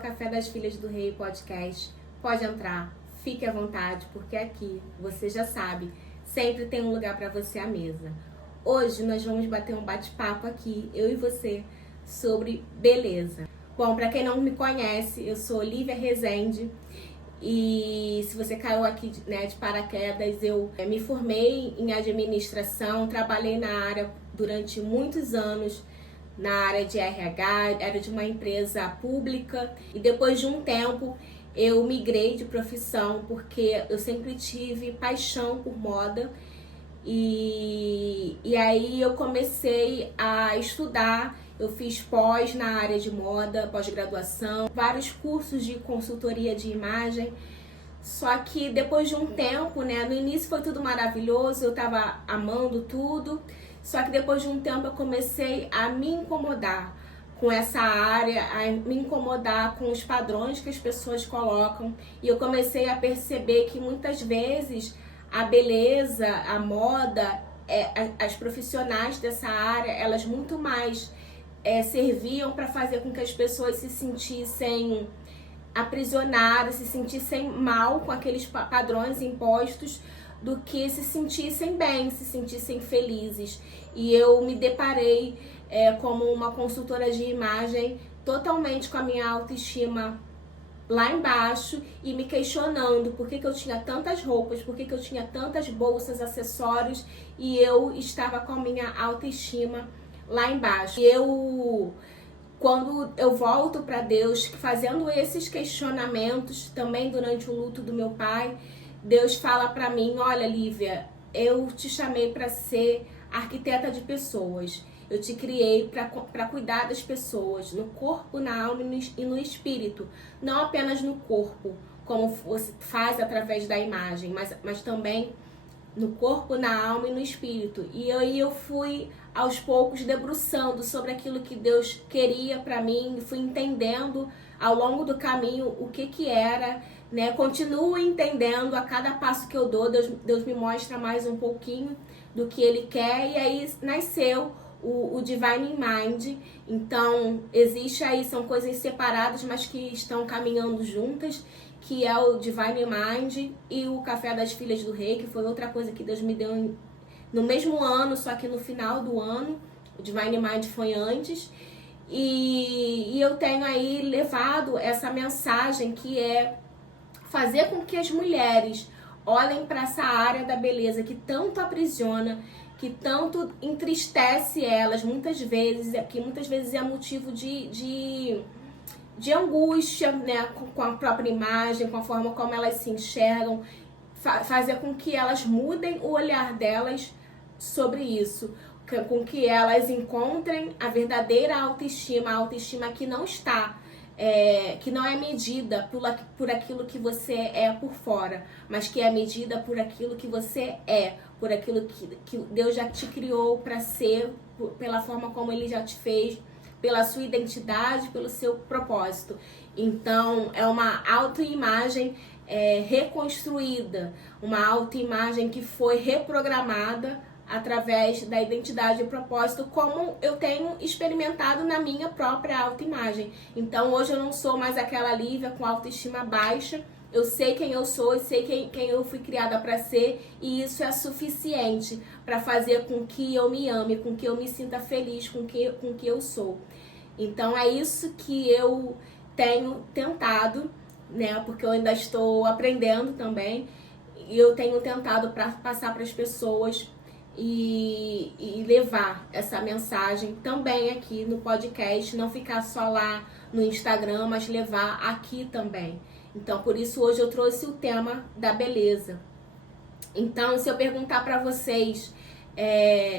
Café das Filhas do Rei Podcast. Pode entrar, fique à vontade, porque aqui, você já sabe, sempre tem um lugar para você à mesa. Hoje nós vamos bater um bate-papo aqui, eu e você, sobre beleza. Bom, para quem não me conhece, eu sou Olivia Rezende e se você caiu aqui de paraquedas, eu me formei em administração, trabalhei na área durante muitos anos, na área de RH, era de uma empresa pública, e depois de um tempo eu migrei de profissão porque eu sempre tive paixão por moda e aí eu comecei a estudar. Eu fiz pós na área de moda, pós-graduação, vários cursos de consultoria de imagem. Só que depois de um tempo, no início foi tudo maravilhoso, eu tava amando tudo. Só que depois de um tempo eu comecei a me incomodar com essa área, a me incomodar com os padrões que as pessoas colocam. E eu comecei a perceber que muitas vezes a beleza, a moda, as profissionais dessa área, elas muito mais serviam para fazer com que as pessoas se sentissem aprisionadas, se sentissem mal com aqueles padrões impostos, do que se sentissem bem, se sentissem felizes. E eu me deparei como uma consultora de imagem totalmente com a minha autoestima lá embaixo e me questionando por que eu tinha tantas roupas, por que eu tinha tantas bolsas, acessórios, e eu estava com a minha autoestima lá embaixo. E quando eu volto para Deus, fazendo esses questionamentos, também durante o luto do meu pai, Deus fala para mim: olha, Lívia, eu te chamei para ser arquiteta de pessoas. Eu te criei para cuidar das pessoas, no corpo, na alma e no espírito. Não apenas no corpo, como você faz através da imagem, mas também no corpo, na alma e no espírito. E aí eu fui aos poucos debruçando sobre aquilo que Deus queria para mim, fui entendendo ao longo do caminho o que era, continuo entendendo a cada passo que eu dou. Deus me mostra mais um pouquinho do que Ele quer, e aí nasceu o Divine Mind. Então existe aí, são coisas separadas, mas que estão caminhando juntas, que é o Divine Mind e o Café das Filhas do Rei, que foi outra coisa que Deus me deu no mesmo ano, só que no final do ano. O Divine Mind foi antes. E eu tenho aí levado essa mensagem, que é fazer com que as mulheres olhem para essa área da beleza que tanto aprisiona, que tanto entristece elas muitas vezes, que muitas vezes é motivo de angústia, com a própria imagem, com a forma como elas se enxergam, fazer com que elas mudem o olhar delas sobre isso, com que elas encontrem a verdadeira autoestima, a autoestima que não está, que não é medida por aquilo que você é por fora, mas que é medida por aquilo que você é, por aquilo que Deus já te criou para ser, pela forma como Ele já te fez, pela sua identidade, pelo seu propósito. Então é uma autoimagem reconstruída, uma autoimagem que foi reprogramada através da identidade e propósito, como eu tenho experimentado na minha própria autoimagem. Então hoje eu não sou mais aquela Lívia com autoestima baixa. Eu sei quem eu sou, eu sei quem eu fui criada para ser, e isso é suficiente para fazer com que eu me ame, com que eu me sinta feliz com que eu sou. Então é isso que eu tenho tentado, porque eu ainda estou aprendendo também, e eu tenho tentado para passar para as pessoas e levar essa mensagem também aqui no podcast, não ficar só lá no Instagram, mas levar aqui também. Então, por isso, hoje eu trouxe o tema da beleza. Então, se eu perguntar para vocês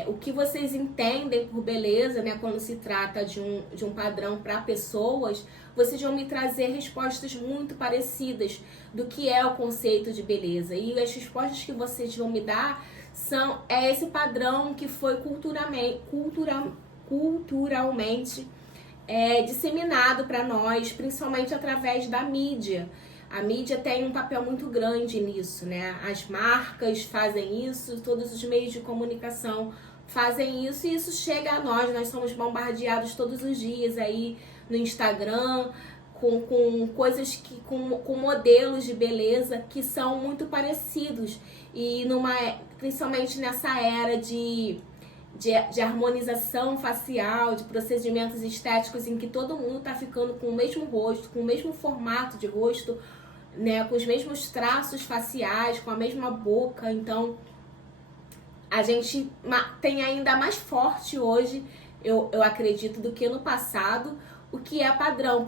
o que vocês entendem por beleza, quando se trata de um padrão para pessoas, vocês vão me trazer respostas muito parecidas do que é o conceito de beleza. E as respostas que vocês vão me dar é esse padrão que foi culturalmente disseminado para nós, principalmente através da mídia. A mídia tem um papel muito grande nisso, As marcas fazem isso, todos os meios de comunicação fazem isso, e isso chega a nós somos bombardeados todos os dias aí no Instagram com coisas com modelos de beleza que são muito parecidos. E principalmente nessa era de harmonização facial, de procedimentos estéticos em que todo mundo está ficando com o mesmo rosto, com o mesmo formato de rosto, né, com os mesmos traços faciais, com a mesma boca. Então, a gente tem ainda mais forte hoje, eu acredito, do que no passado, o que é padrão,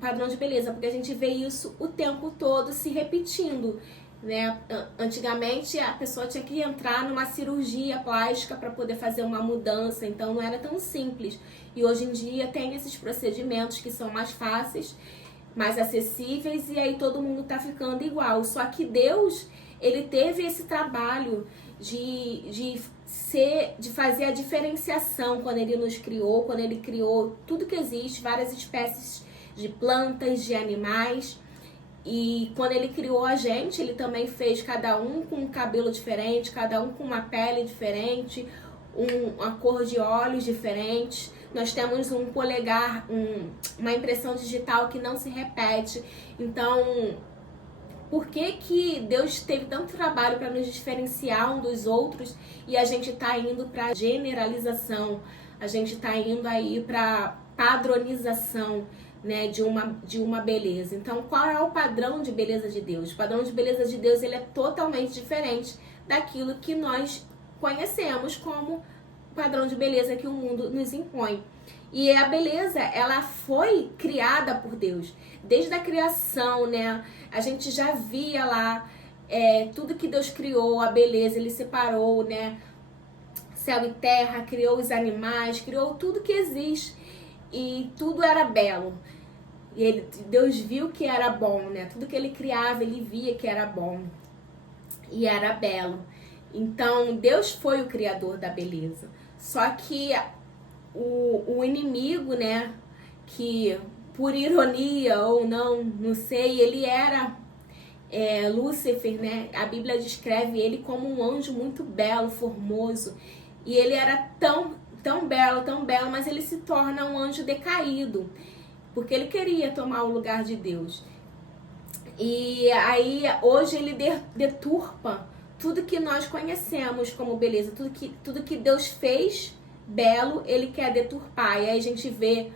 padrão de beleza, porque a gente vê isso o tempo todo se repetindo, né? Antigamente a pessoa tinha que entrar numa cirurgia plástica para poder fazer uma mudança, então não era tão simples. E hoje em dia tem esses procedimentos que são mais fáceis, mais acessíveis, e aí todo mundo tá ficando igual. Só que Deus, ele teve esse trabalho de fazer a diferenciação quando ele nos criou, quando ele criou tudo que existe, várias espécies de plantas, de animais. E quando ele criou a gente, ele também fez cada um com um cabelo diferente, cada um com uma pele diferente, uma cor de olhos diferentes. Nós temos um polegar, uma impressão digital que não se repete. Então, por que Deus teve tanto trabalho para nos diferenciar um dos outros e a gente está indo para generalização, a gente está indo aí para padronização, né, de uma beleza? Então, qual é o padrão de beleza de Deus? O padrão de beleza de Deus, ele é totalmente diferente daquilo que nós conhecemos como padrão de beleza que o mundo nos impõe. E a beleza, ela foi criada por Deus. Desde a criação, né? A gente já via lá tudo que Deus criou, a beleza, ele separou, né? Céu e terra, criou os animais, criou tudo que existe. E tudo era belo. E Deus viu que era bom, né? Tudo que ele criava, ele via que era bom. E era belo. Então, Deus foi o criador da beleza. Só que o inimigo, né, que por ironia ou não sei, ele era Lúcifer, né? A Bíblia descreve ele como um anjo muito belo, formoso. E ele era tão belo, mas ele se torna um anjo decaído, porque ele queria tomar o lugar de Deus. E aí, hoje ele deturpa tudo que nós conhecemos como beleza, tudo que Deus fez belo, ele quer deturpar. E aí a gente vê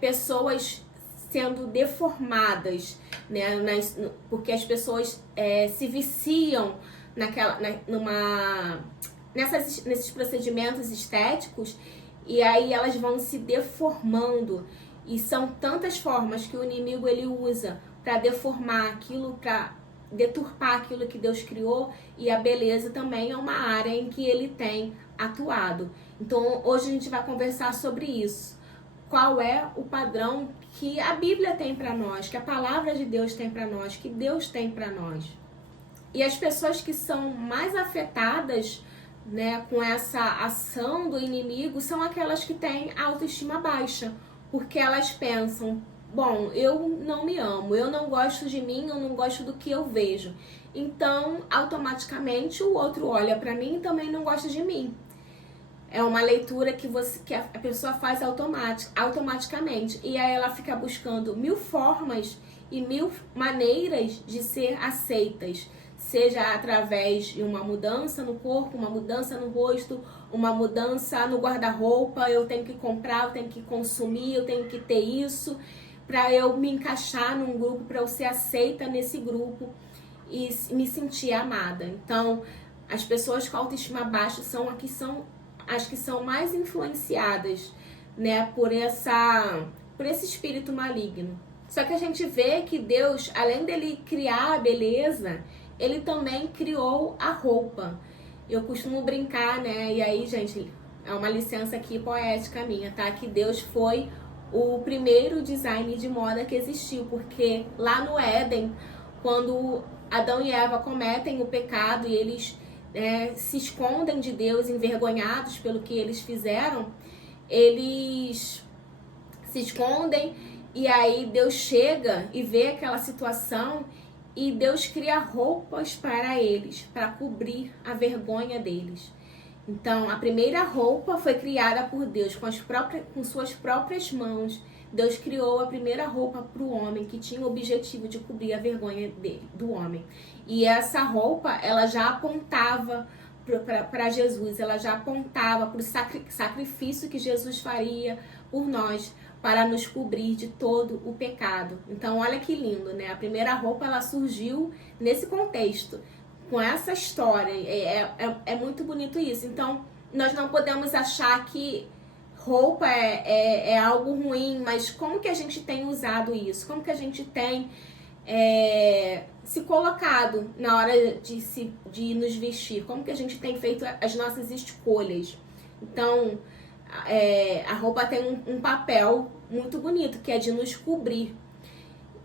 pessoas sendo deformadas, né? Porque as pessoas se viciam nesses procedimentos estéticos, e aí elas vão se deformando. E são tantas formas que o inimigo ele usa para deformar aquilo, para deturpar aquilo que Deus criou, e a beleza também é uma área em que ele tem atuado. Então, hoje a gente vai conversar sobre isso. Qual é o padrão que a Bíblia tem para nós, que a palavra de Deus tem para nós, que Deus tem para nós. E as pessoas que são mais afetadas, né, com essa ação do inimigo são aquelas que têm autoestima baixa, porque elas pensam: bom, eu não me amo, eu não gosto de mim, eu não gosto do que eu vejo. Então, automaticamente, o outro olha para mim e também não gosta de mim. É uma leitura que a pessoa faz automaticamente. E aí ela fica buscando 1000 formas e 1000 maneiras de ser aceitas. Seja através de uma mudança no corpo, uma mudança no rosto, uma mudança no guarda-roupa. Eu tenho que comprar, eu tenho que consumir, eu tenho que ter isso para eu me encaixar num grupo, para eu ser aceita nesse grupo e me sentir amada. Então, as pessoas com autoestima baixa são as que são mais influenciadas, né, por esse espírito maligno. Só que a gente vê que Deus, além dele criar a beleza, ele também criou a roupa. Eu costumo brincar, né? E aí, gente, é uma licença aqui poética minha, tá? Que Deus foi o primeiro design de moda que existiu, porque lá no Éden, quando Adão e Eva cometem o pecado e eles se escondem de Deus, envergonhados pelo que eles fizeram, eles se escondem, e aí Deus chega e vê aquela situação, e Deus cria roupas para eles, para cobrir a vergonha deles. Então, a primeira roupa foi criada por Deus com suas próprias mãos, Deus criou a primeira roupa para o homem, que tinha o objetivo de cobrir a vergonha do homem. E essa roupa, ela já apontava para Jesus, ela já apontava para o sacrifício que Jesus faria por nós, para nos cobrir de todo o pecado. Então, olha que lindo, né? A primeira roupa, ela surgiu nesse contexto, com essa história. É muito bonito isso. Então, nós não podemos achar que roupa é algo ruim, mas como que a gente tem usado isso? Como que a gente tem se colocado na hora de nos vestir? Como que a gente tem feito as nossas escolhas? Então, a roupa tem um papel muito bonito, que é de nos cobrir.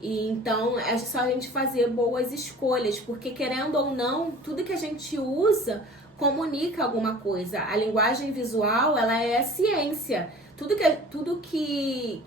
E então é só a gente fazer boas escolhas, porque querendo ou não, tudo que a gente usa comunica alguma coisa. A linguagem visual, ela é ciência. Tudo que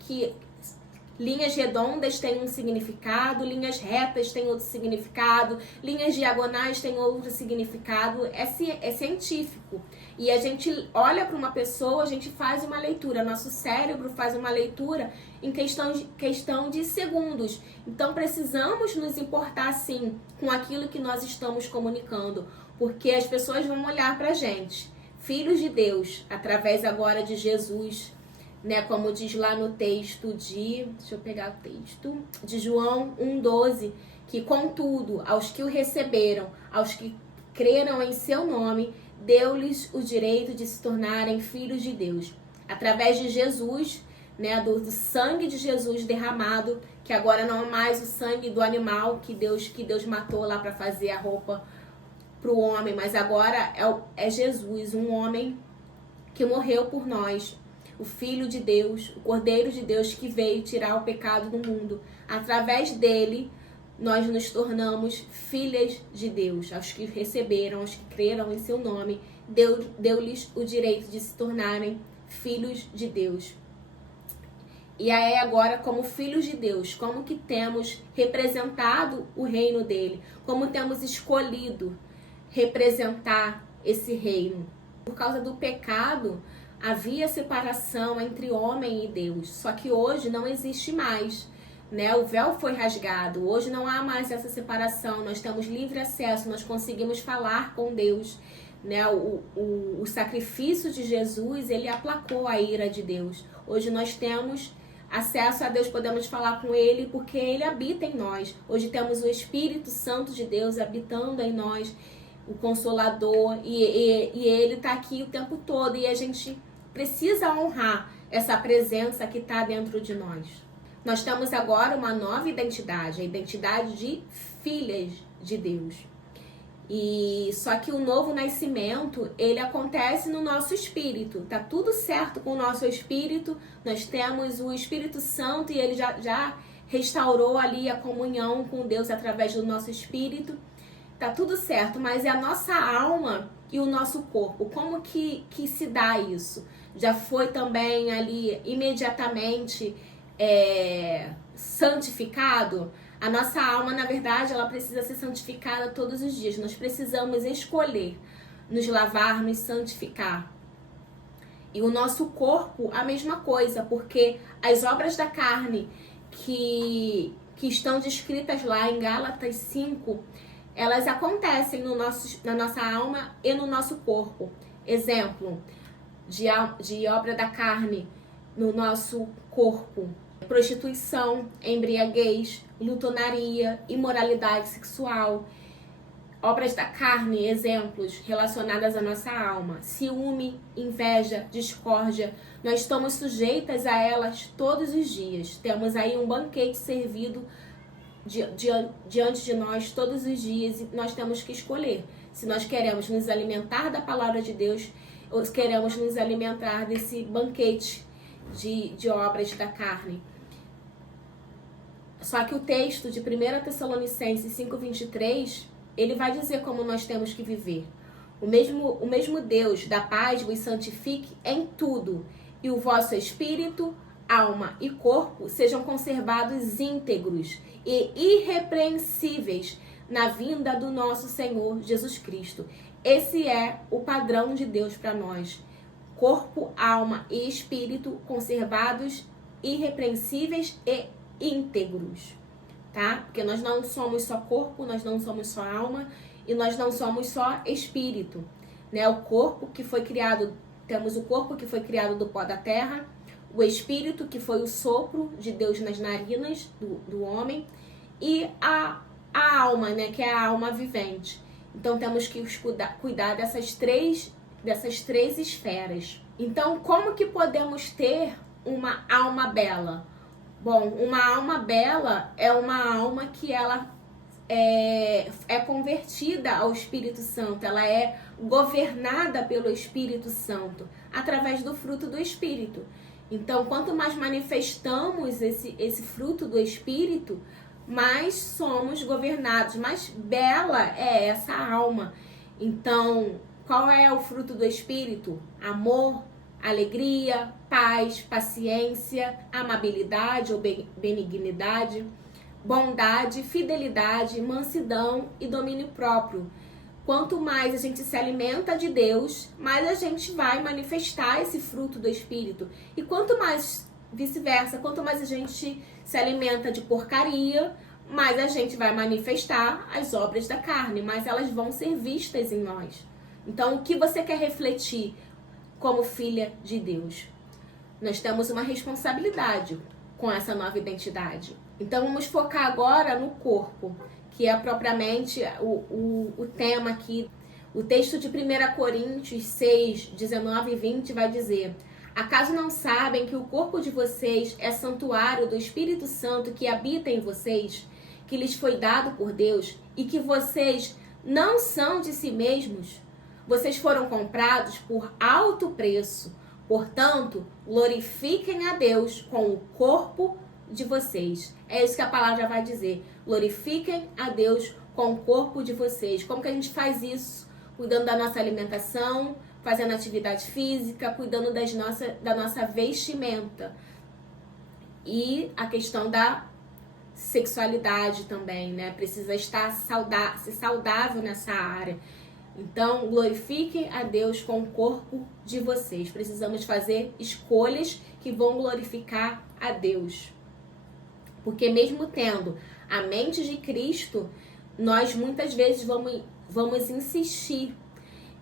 linhas redondas têm um significado, linhas retas têm outro significado, linhas diagonais têm outro significado. É científico. E a gente olha para uma pessoa, a gente faz uma leitura, nosso cérebro faz uma leitura em questão de segundos. Então precisamos nos importar sim com aquilo que nós estamos comunicando, porque as pessoas vão olhar para a gente, filhos de Deus, através agora de Jesus, né? Como diz lá no texto deixa eu pegar o texto, de João 1,12, que contudo, aos que o receberam, aos que creram em seu nome, deu-lhes o direito de se tornarem filhos de Deus. Através de Jesus, né, do sangue de Jesus derramado, que agora não é mais o sangue do animal que Deus matou lá para fazer a roupa para o homem, mas agora é Jesus, um homem que morreu por nós, o Filho de Deus, o Cordeiro de Deus que veio tirar o pecado do mundo. Através dele, nós nos tornamos filhas de Deus. Aos que receberam, aos que creram em seu nome, deu-lhes o direito de se tornarem filhos de Deus. E aí agora, como filhos de Deus, como que temos representado o reino dele? Como temos escolhido representar esse reino? Por causa do pecado, havia separação entre homem e Deus. Só que hoje não existe mais, né? O véu foi rasgado. Hoje não há mais essa separação. Nós temos livre acesso, nós conseguimos falar com Deus, né? O sacrifício de Jesus, ele aplacou a ira de Deus. Hoje nós temos acesso a Deus, podemos falar com ele porque ele habita em nós. Hoje temos o Espírito Santo de Deus habitando em nós, o Consolador, e ele está aqui o tempo todo, e a gente precisa honrar essa presença que está dentro de nós. Nós temos agora uma nova identidade, a identidade de filhas de Deus. E só que o novo nascimento, ele acontece no nosso espírito. Tá tudo certo com o nosso espírito. Nós temos o Espírito Santo e ele já restaurou ali a comunhão com Deus através do nosso espírito. Tá tudo certo, mas é a nossa alma e o nosso corpo. Como que se dá isso? Já foi também ali imediatamente santificado? A nossa alma, na verdade, ela precisa ser santificada todos os dias. Nós precisamos escolher nos lavar, nos santificar. E o nosso corpo, a mesma coisa, porque as obras da carne que estão descritas lá em Gálatas 5, elas acontecem na nossa alma e no nosso corpo. Exemplo de obra da carne no nosso corpo: prostituição, embriaguez, glutonaria, imoralidade sexual. Obras da carne, exemplos relacionadas à nossa alma: ciúme, inveja, discórdia. Nós estamos sujeitas a elas todos os dias. Temos aí um banquete servido diante de nós todos os dias, e nós temos que escolher se nós queremos nos alimentar da palavra de Deus ou se queremos nos alimentar desse banquete de obras da carne. Só que o texto de 1 Tessalonicenses 5:23, ele vai dizer como nós temos que viver. O mesmo Deus da paz vos santifique em tudo, e o vosso espírito, alma e corpo sejam conservados íntegros e irrepreensíveis na vinda do nosso Senhor Jesus Cristo. Esse é o padrão de Deus para nós. Corpo, alma e espírito conservados irrepreensíveis e íntegros, tá? Porque nós não somos só corpo, nós não somos só alma e nós não somos só espírito, né? O corpo que foi criado, temos o corpo que foi criado do pó da terra, o espírito que foi o sopro de Deus nas narinas do homem e a alma, né? Que é a alma vivente. Então temos que cuidar dessas três esferas. Então, como que podemos ter uma alma bela? Bom, uma alma bela é uma alma que ela é convertida ao Espírito Santo, ela é governada pelo Espírito Santo, através do fruto do Espírito. Então, quanto mais manifestamos esse fruto do Espírito, mais somos governados, mais bela é essa alma. Então, qual é o fruto do Espírito? Amor, alegria, paz, paciência, amabilidade ou benignidade, bondade, fidelidade, mansidão e domínio próprio. Quanto mais a gente se alimenta de Deus, mais a gente vai manifestar esse fruto do Espírito. E quanto mais vice-versa, quanto mais a gente se alimenta de porcaria, mais a gente vai manifestar as obras da carne, mais elas vão ser vistas em nós. Então, o que você quer refletir como filha de Deus? Nós temos uma responsabilidade com essa nova identidade. Então, vamos focar agora no corpo, que é propriamente o tema aqui. O texto de 1 Coríntios 6, 19 e 20 vai dizer: acaso não sabem que o corpo de vocês é santuário do Espírito Santo que habita em vocês, que lhes foi dado por Deus, e que vocês não são de si mesmos? Vocês foram comprados por alto preço. Portanto, glorifiquem a Deus com o corpo de vocês. É isso que a palavra vai dizer. Glorifiquem a Deus com o corpo de vocês. Como que a gente faz isso? Cuidando da nossa alimentação, fazendo atividade física, cuidando da nossa vestimenta. E a questão da sexualidade também, né? Precisa estar ser saudável nessa área. Então, glorifiquem a Deus com o corpo de vocês. Precisamos fazer escolhas que vão glorificar a Deus. Porque mesmo tendo a mente de Cristo, nós muitas vezes vamos insistir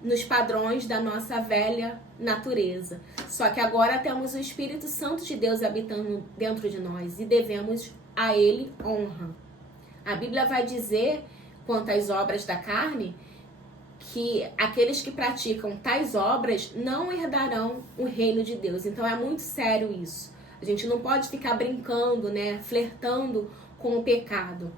nos padrões da nossa velha natureza. Só que agora temos o Espírito Santo de Deus habitando dentro de nós e devemos a Ele honra. A Bíblia vai dizer, quanto às obras da carne, que aqueles que praticam tais obras não herdarão o reino de Deus. Então é muito sério isso. A gente não pode ficar brincando, né, flertando com o pecado.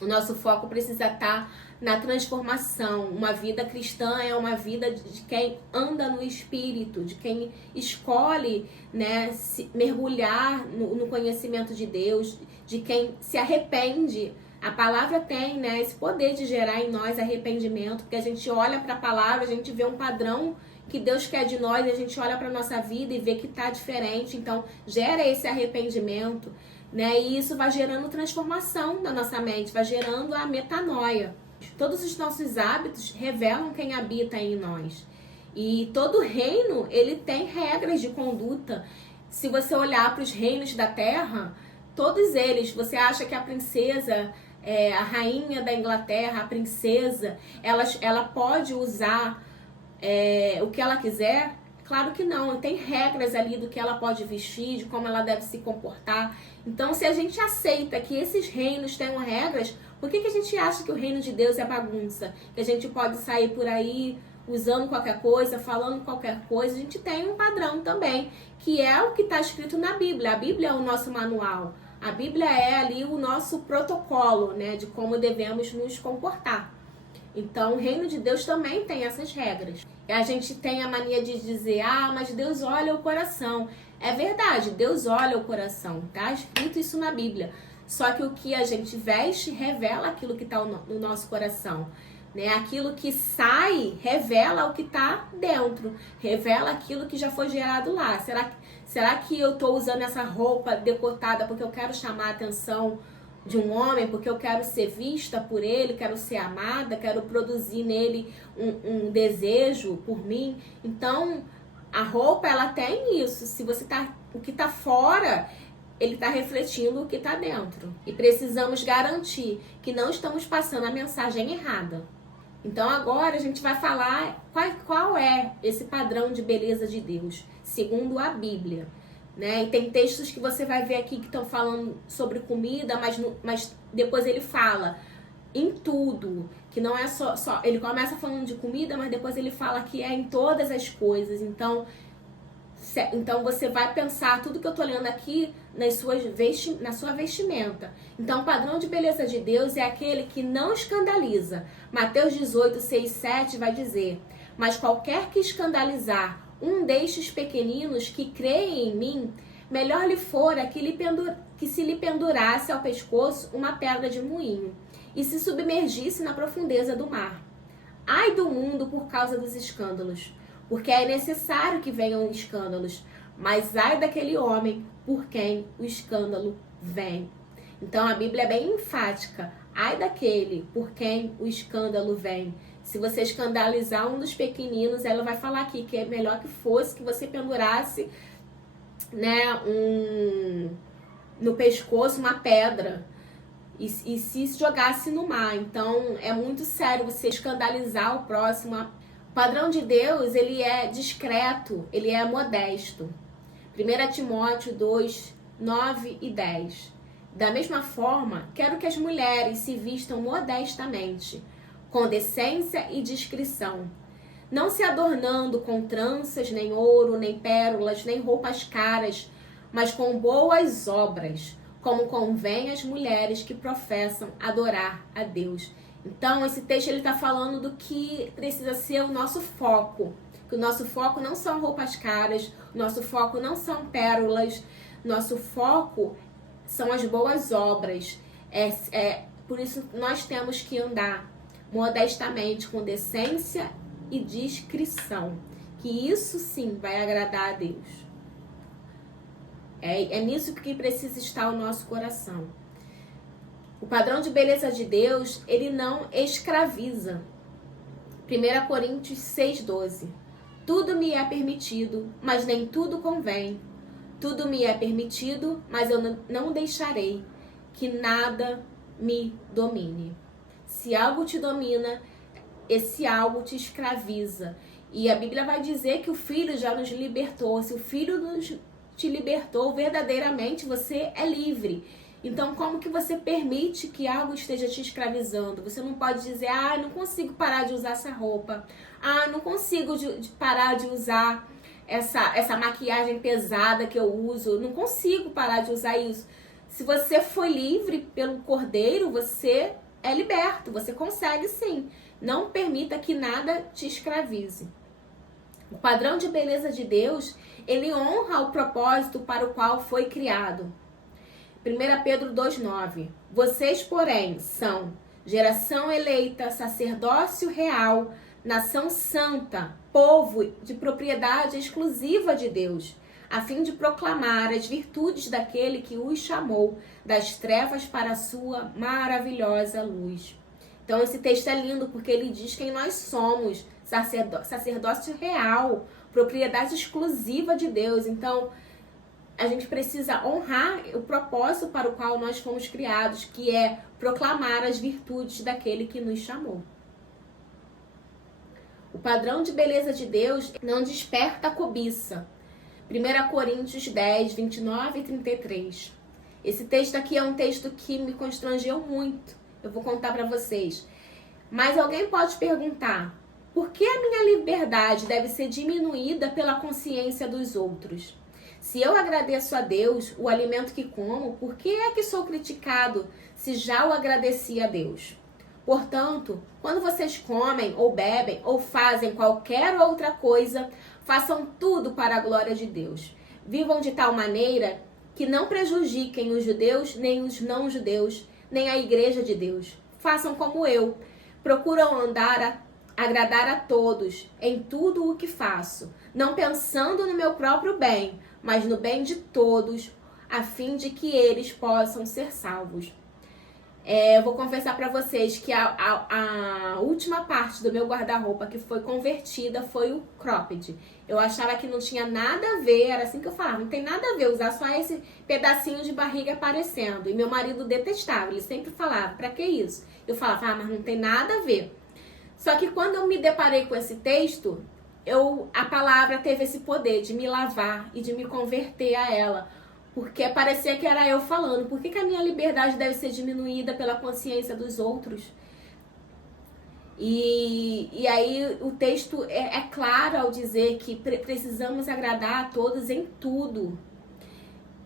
O nosso foco precisa estar na transformação. Uma vida cristã é uma vida de quem anda no Espírito, de quem escolhe, né, mergulhar no conhecimento de Deus, de quem se arrepende. A palavra tem, né, esse poder de gerar em nós arrependimento, porque a gente olha para a palavra, a gente vê um padrão que Deus quer de nós, e a gente olha para a nossa vida e vê que está diferente. Então, gera esse arrependimento, né? E isso vai gerando transformação na nossa mente, vai gerando a metanoia. Todos os nossos hábitos revelam quem habita em nós. E todo reino, ele tem regras de conduta. Se você olhar para os reinos da terra, todos eles, você acha que a princesa, a rainha da Inglaterra, a princesa, ela pode usar o que ela quiser? Claro que não, tem regras ali do que ela pode vestir, de como ela deve se comportar. Então, se a gente aceita que esses reinos tenham regras, por que a gente acha que o reino de Deus é bagunça? Que a gente pode sair por aí usando qualquer coisa, falando qualquer coisa? A gente tem um padrão também, que é o que está escrito na Bíblia. A Bíblia é o nosso manual. A Bíblia é ali o nosso protocolo, né, de como devemos nos comportar. Então, o reino de Deus também tem essas regras. E a gente tem a mania de dizer, mas Deus olha o coração. É verdade, Deus olha o coração. Tá escrito isso na Bíblia. Só que o que a gente veste revela aquilo que está no nosso coração. Né? Aquilo que sai revela o que está dentro. Revela aquilo que já foi gerado lá. Será que eu estou usando essa roupa decotada porque eu quero chamar a atenção de um homem, porque eu quero ser vista por ele, quero ser amada, quero produzir nele um desejo por mim? Então, a roupa, ela tem isso. Se você está o que tá fora, ele está refletindo o que está dentro. E precisamos garantir que não estamos passando a mensagem errada. Então agora a gente vai falar qual é esse padrão de beleza de Deus, segundo a Bíblia. Né? E tem textos que você vai ver aqui que estão falando sobre comida, mas depois ele fala em tudo, que não é só... Ele começa falando de comida, mas depois ele fala que é em todas as coisas. Então você vai pensar tudo que eu tô lendo aqui na sua vestimenta. Então, o padrão de beleza de Deus é aquele que não escandaliza. Mateus 18, 6, 7 vai dizer: mas qualquer que escandalizar um destes pequeninos que creem em mim, melhor lhe fora que se lhe pendurasse ao pescoço uma pedra de moinho e se submergisse na profundeza do mar. Ai do mundo por causa dos escândalos, porque é necessário que venham escândalos, mas ai daquele homem por quem o escândalo vem. Então a Bíblia é bem enfática: ai daquele por quem o escândalo vem. Se você escandalizar um dos pequeninos, ela vai falar aqui que é melhor que fosse que você pendurasse, né, no pescoço uma pedra e se jogasse no mar. Então é muito sério você escandalizar o próximo. O padrão de Deus, ele é discreto, ele é modesto. 1 Timóteo 2, 9 e 10. Da mesma forma, quero que as mulheres se vistam modestamente, com decência e discrição, não se adornando com tranças, nem ouro, nem pérolas, nem roupas caras, mas com boas obras, como convém às mulheres que professam adorar a Deus. Então, esse texto ele está falando do que precisa ser o nosso foco. Que o nosso foco não são roupas caras, o nosso foco não são pérolas, nosso foco são as boas obras. Por isso nós temos que andar modestamente, com decência e discrição. Que isso sim vai agradar a Deus. É nisso que precisa estar o nosso coração. O padrão de beleza de Deus, ele não escraviza. 1 Coríntios 6,12. Tudo me é permitido, mas nem tudo convém. Tudo me é permitido, mas eu não deixarei que nada me domine. Se algo te domina, esse algo te escraviza. E a Bíblia vai dizer que o Filho já nos libertou. Se o Filho te libertou, verdadeiramente você é livre. Então, como que você permite que algo esteja te escravizando? Você não pode dizer: não consigo parar de usar essa roupa. Não consigo parar de usar essa maquiagem pesada que eu uso. Não consigo parar de usar isso. Se você foi livre pelo Cordeiro, você é liberto. Você consegue sim. Não permita que nada te escravize. O padrão de beleza de Deus, ele honra o propósito para o qual foi criado. 1 Pedro 2,9. Vocês, porém, são geração eleita, sacerdócio real, nação santa, povo de propriedade exclusiva de Deus, a fim de proclamar as virtudes daquele que os chamou das trevas para a sua maravilhosa luz. Então esse texto é lindo porque ele diz quem nós somos: sacerdócio real, propriedade exclusiva de Deus. Então a gente precisa honrar o propósito para o qual nós fomos criados, que é proclamar as virtudes daquele que nos chamou. O padrão de beleza de Deus não desperta a cobiça. 1 Coríntios 10, 29 e 33. Esse texto aqui é um texto que me constrangeu muito. Eu vou contar para vocês. Mas alguém pode perguntar: por que a minha liberdade deve ser diminuída pela consciência dos outros? Se eu agradeço a Deus o alimento que como, por que é que sou criticado se já o agradeci a Deus? Portanto, quando vocês comem ou bebem ou fazem qualquer outra coisa, façam tudo para a glória de Deus. Vivam de tal maneira que não prejudiquem os judeus, nem os não-judeus, nem a igreja de Deus. Façam como eu. Procuram agradar a todos em tudo o que faço, não pensando no meu próprio bem, mas no bem de todos, a fim de que eles possam ser salvos. Eu vou confessar para vocês que o última parte do meu guarda-roupa que foi convertida foi o cropped. Eu achava que não tinha nada a ver, era assim que eu falava, não tem nada a ver usar só esse pedacinho de barriga aparecendo. E meu marido detestava, ele sempre falava, pra que isso? Eu falava, mas não tem nada a ver. Só que quando eu me deparei com esse texto, a palavra teve esse poder de me lavar e de me converter a ela. Porque parecia que era eu falando. Por que a minha liberdade deve ser diminuída pela consciência dos outros? E aí o texto é claro ao dizer que precisamos agradar a todos em tudo.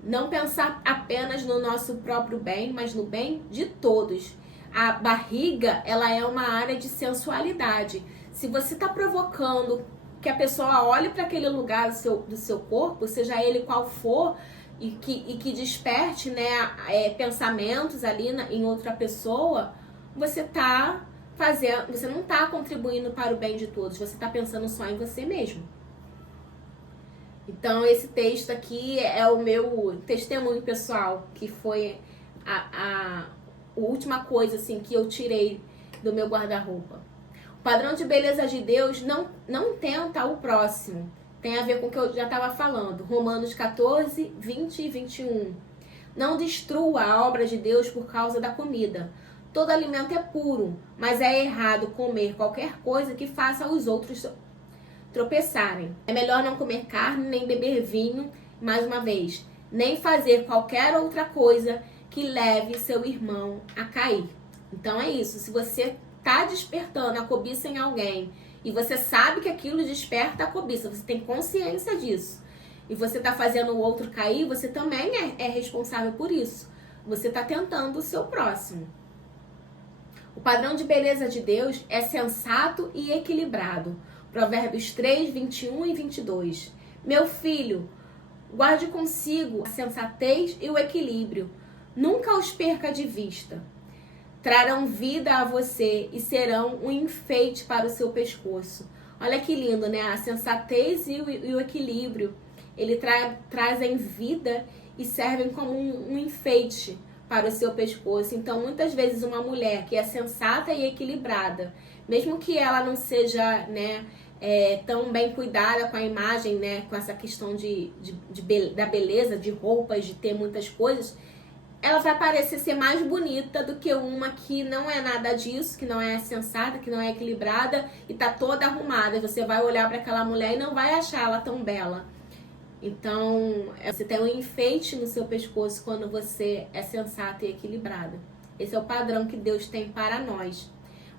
Não pensar apenas no nosso próprio bem, mas no bem de todos. A barriga, ela é uma área de sensualidade. Se você está provocando que a pessoa olhe para aquele lugar do seu corpo, seja ele qual for, e que desperte, né, pensamentos ali em outra pessoa, você não está contribuindo para o bem de todos, você está pensando só em você mesmo. Então esse texto aqui é o meu testemunho pessoal, que foi a última coisa assim que eu tirei do meu guarda-roupa. O padrão de beleza de Deus não tenta o próximo. Tem a ver com o que eu já estava falando. Romanos 14, 20 e 21. Não destrua a obra de Deus por causa da comida. Todo alimento é puro, mas é errado comer qualquer coisa que faça os outros tropeçarem. É melhor não comer carne, nem beber vinho, mais uma vez, nem fazer qualquer outra coisa que leve seu irmão a cair. Então é isso. Se você está despertando a cobiça em alguém, e você sabe que aquilo desperta a cobiça, você tem consciência disso, e você está fazendo o outro cair, você também é responsável por isso. Você está tentando o seu próximo. O padrão de beleza de Deus é sensato e equilibrado. Provérbios 3, 21 e 22. Meu filho, guarde consigo a sensatez e o equilíbrio. Nunca os perca de vista. Trarão vida a você e serão um enfeite para o seu pescoço. Olha que lindo, né? A sensatez e o equilíbrio, ele trazem vida e servem como um enfeite para o seu pescoço. Então, muitas vezes uma mulher que é sensata e equilibrada, mesmo que ela não seja, né, tão bem cuidada com a imagem, né, com essa questão da beleza, de roupas, de ter muitas coisas, ela vai parecer ser mais bonita do que uma que não é nada disso, que não é sensata, que não é equilibrada e tá toda arrumada. Você vai olhar para aquela mulher e não vai achar ela tão bela. Então, você tem um enfeite no seu pescoço quando você é sensata e equilibrada. Esse é o padrão que Deus tem para nós.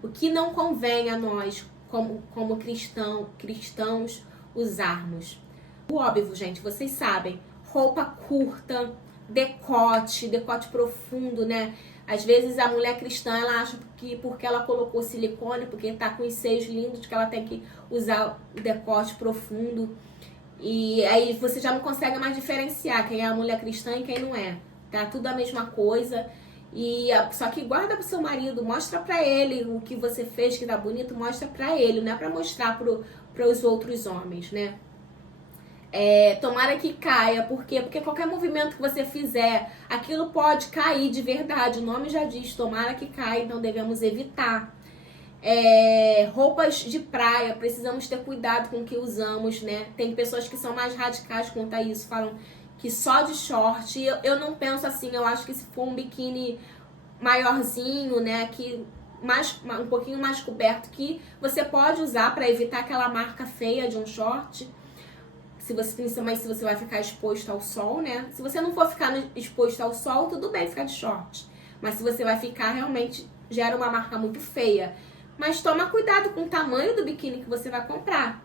O que não convém a nós, como cristãos, usarmos. O óbvio, gente, vocês sabem, roupa curta, decote profundo, né? Às vezes a mulher cristã, ela acha que porque ela colocou silicone, porque tá com os seios lindos, que ela tem que usar o decote profundo. E aí você já não consegue mais diferenciar quem é a mulher cristã e quem não é. Tá tudo a mesma coisa. Só que guarda pro seu marido, mostra pra ele o que você fez que tá bonito, mostra pra ele, não é pra mostrar pros outros homens, né? Tomara que caia, por quê? Porque qualquer movimento que você fizer, aquilo pode cair de verdade, o nome já diz, tomara que caia, então devemos evitar. Roupas de praia, precisamos ter cuidado com o que usamos, né? Tem pessoas que são mais radicais quanto a isso, falam que só de short, eu não penso assim, eu acho que se for um biquíni maiorzinho, né, que um pouquinho mais coberto, que você pode usar para evitar aquela marca feia de um short, principalmente se você vai ficar exposto ao sol, né? Se você não for ficar exposto ao sol, tudo bem ficar de short, mas se você vai ficar, realmente gera uma marca muito feia. Mas toma cuidado com o tamanho do biquíni que você vai comprar.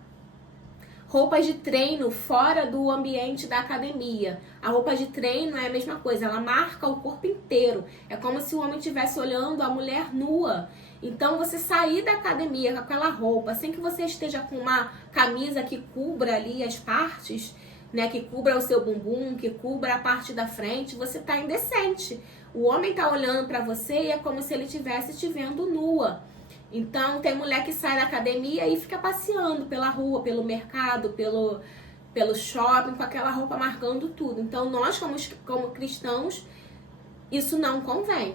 Roupas de treino fora do ambiente da academia. A roupa de treino é a mesma coisa, ela marca o corpo inteiro. É como se o homem estivesse olhando a mulher nua. Então, você sair da academia com aquela roupa, sem que você esteja com uma camisa que cubra ali as partes, né, que cubra o seu bumbum, que cubra a parte da frente, você tá indecente. O homem tá olhando pra você e é como se ele estivesse te vendo nua. Então, tem mulher que sai da academia e fica passeando pela rua, pelo mercado, pelo shopping, com aquela roupa marcando tudo. Então, nós, como cristãos, isso não convém.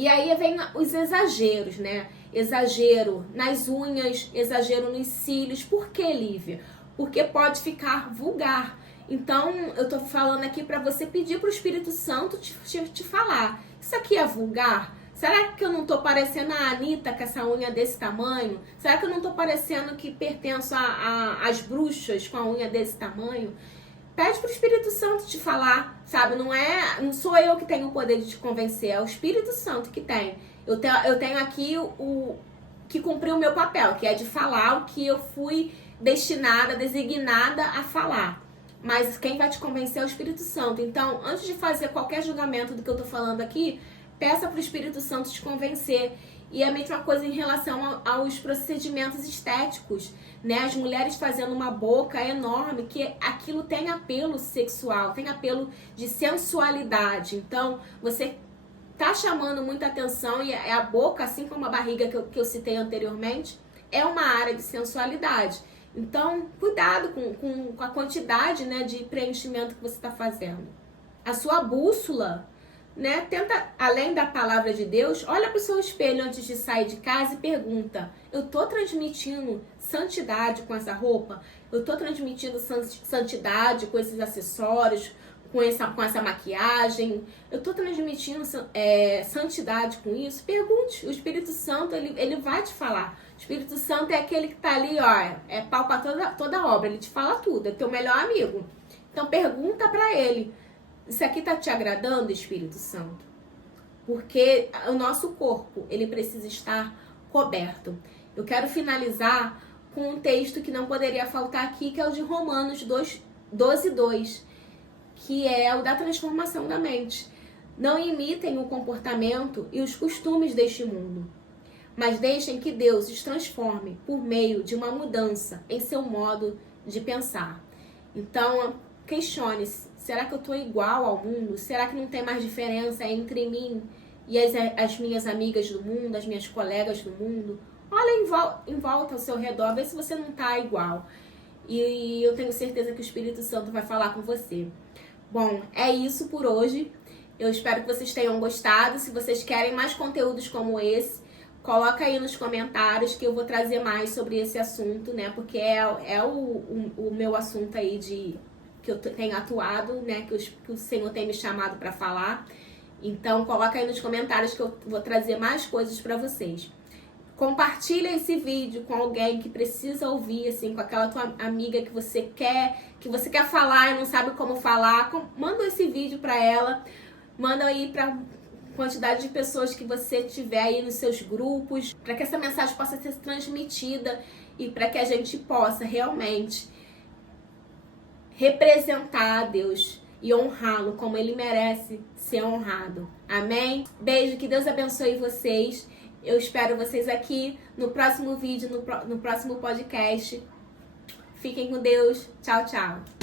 E aí vem os exageros, né? Exagero nas unhas, exagero nos cílios. Por que, Lívia? Porque pode ficar vulgar. Então, eu tô falando aqui para você pedir pro Espírito Santo te falar. Isso aqui é vulgar? Será que eu não tô parecendo a Anitta com essa unha desse tamanho? Será que eu não tô parecendo que pertenço às bruxas com a unha desse tamanho? Pede pro Espírito Santo te falar, sabe? Não sou eu que tenho o poder de te convencer, é o Espírito Santo que tem. Eu tenho aqui o que cumpriu o meu papel, que é de falar o que eu fui destinada, designada a falar. Mas quem vai te convencer é o Espírito Santo. Então, antes de fazer qualquer julgamento do que eu tô falando aqui, peça pro Espírito Santo te convencer. E a mesma coisa em relação aos procedimentos estéticos, né? As mulheres fazendo uma boca enorme, que aquilo tem apelo sexual, tem apelo de sensualidade. Então, você tá chamando muita atenção e a boca, assim como a barriga que eu citei anteriormente, é uma área de sensualidade. Então, cuidado com a quantidade, né, de preenchimento que você está fazendo. A sua bússola, né, tenta, além da palavra de Deus, olha para o seu espelho antes de sair de casa e pergunta: eu tô transmitindo santidade com essa roupa? Eu tô transmitindo santidade com esses acessórios, com essa maquiagem? Eu tô transmitindo santidade com isso? Pergunte. O Espírito Santo, ele vai te falar. O Espírito Santo é aquele que tá ali, ó, é pau pra toda obra. Ele te fala tudo, é teu melhor amigo. Então pergunta pra ele: isso aqui tá te agradando, Espírito Santo? Porque o nosso corpo, ele precisa estar coberto. Eu quero finalizar com um texto que não poderia faltar aqui, que é o de Romanos 12:2, que é o da transformação da mente. Não imitem o comportamento e os costumes deste mundo, mas deixem que Deus os transforme por meio de uma mudança em seu modo de pensar. Então, questione-se: será que eu estou igual ao mundo? Será que não tem mais diferença entre mim e as minhas amigas do mundo, as minhas colegas do mundo? Olha em volta ao seu redor, vê se você não está igual. E eu tenho certeza que o Espírito Santo vai falar com você. Bom, é isso por hoje. Eu espero que vocês tenham gostado. Se vocês querem mais conteúdos como esse, coloca aí nos comentários que eu vou trazer mais sobre esse assunto, né? Porque é o meu assunto aí que eu tenho atuado, né? Que o Senhor tem me chamado para falar. Então, coloca aí nos comentários que eu vou trazer mais coisas para vocês. Compartilha esse vídeo com alguém que precisa ouvir, assim, com aquela tua amiga que você quer falar e não sabe como falar. Manda esse vídeo para ela, manda aí para quantidade de pessoas que você tiver aí nos seus grupos, para que essa mensagem possa ser transmitida e para que a gente possa realmente representar a Deus e honrá-lo como ele merece ser honrado. Amém? Beijo, que Deus abençoe vocês. Eu espero vocês aqui no próximo vídeo, no próximo podcast. Fiquem com Deus. Tchau, tchau.